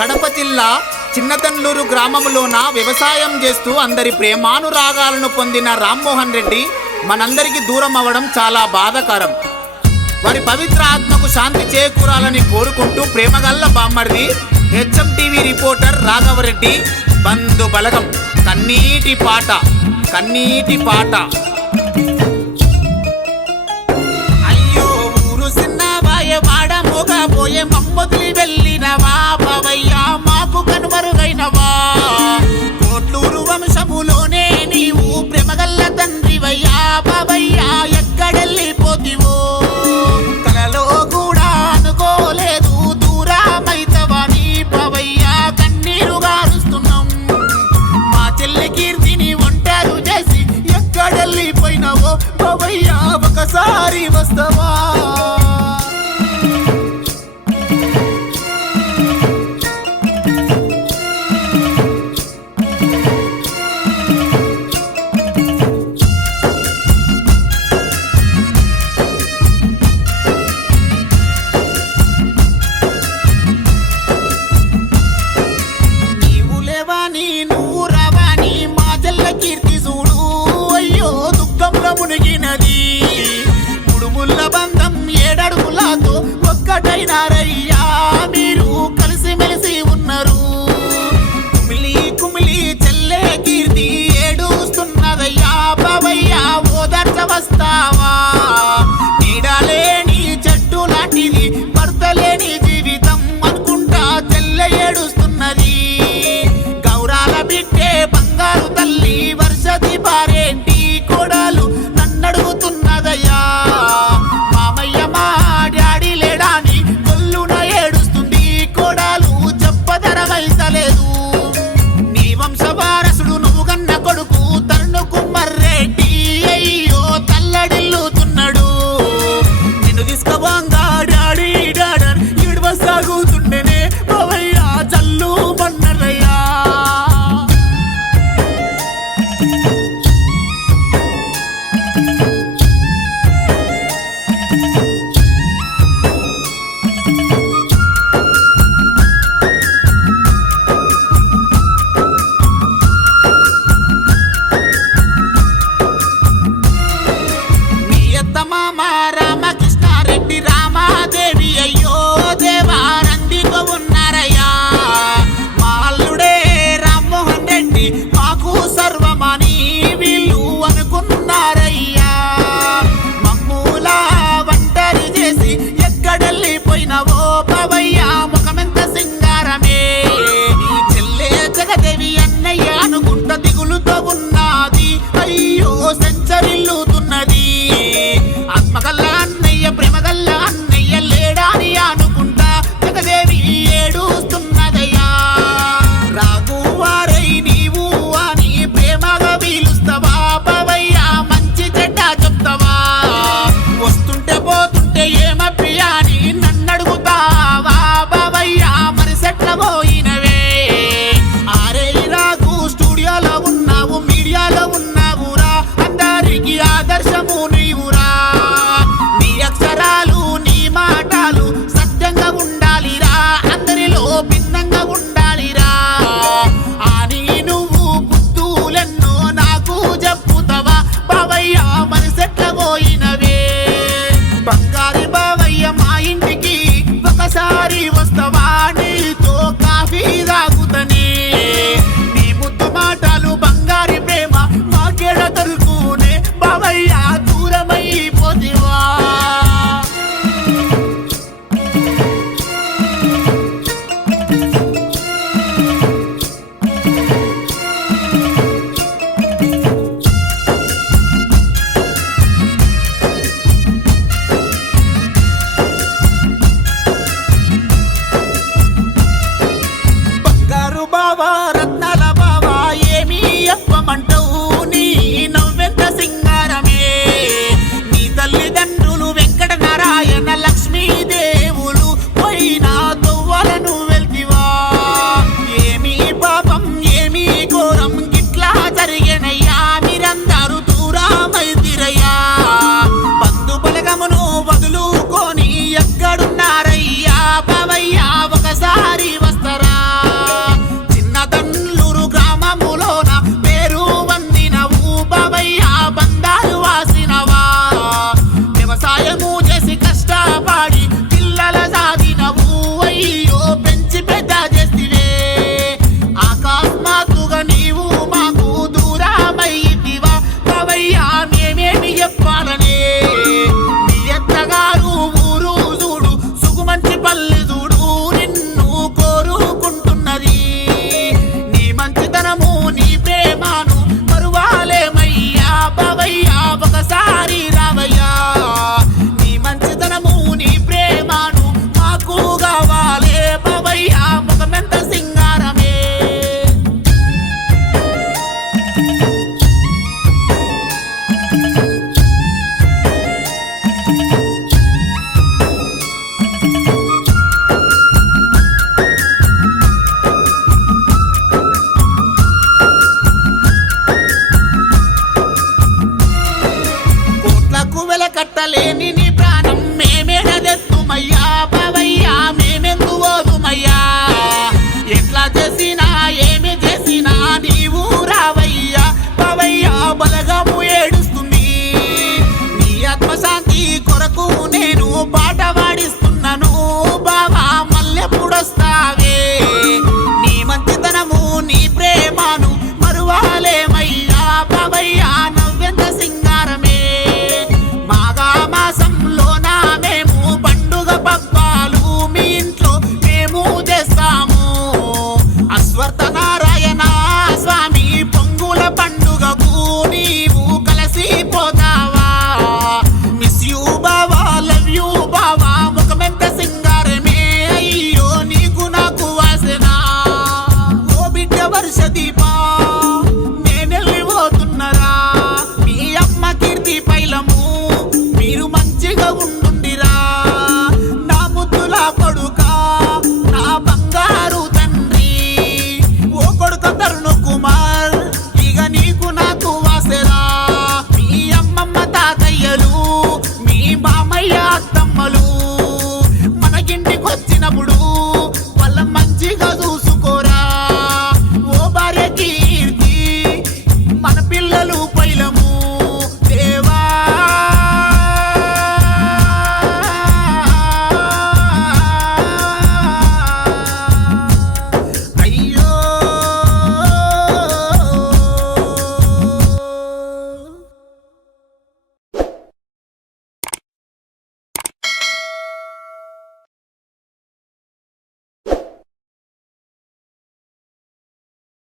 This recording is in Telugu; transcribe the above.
కడప జిల్లా చిన్నతన్లూరు గ్రామంలోన వ్యవసాయం చేస్తూ అందరి ప్రేమానురాగాలను పొందిన రామ్మోహన్ రెడ్డి మనందరికీ దూరం అవ్వడం చాలా బాధాకరం. వారి పవిత్ర ఆత్మకు శాంతి చేకూరాలని కోరుకుంటూ ప్రేమగల్ల బామ్మర్ది హెచ్ఎం టీవీ రిపోర్టర్ రాఘవరెడ్డి బంధు బలగం కన్నీటి పాట కన్నీటి పాట. అయ్యో ఊరు సిన్నవాయ వాడ మోగ పోయే మమ్మొదిలి వెళ్ళిన వా Hari Mustafa సెంచరిల్లు ఒకసారి రావయ్యా. నారాయణ స్వామి పొంగుల పండుగకు నీవు కలిసిపోతావా మిస్ యూ లవ్ యూ బావా ముఖమెంత సింగారమే అయ్యో నీకు నాకు వాసన. ఓ బిడ్డ వర్ష దీపా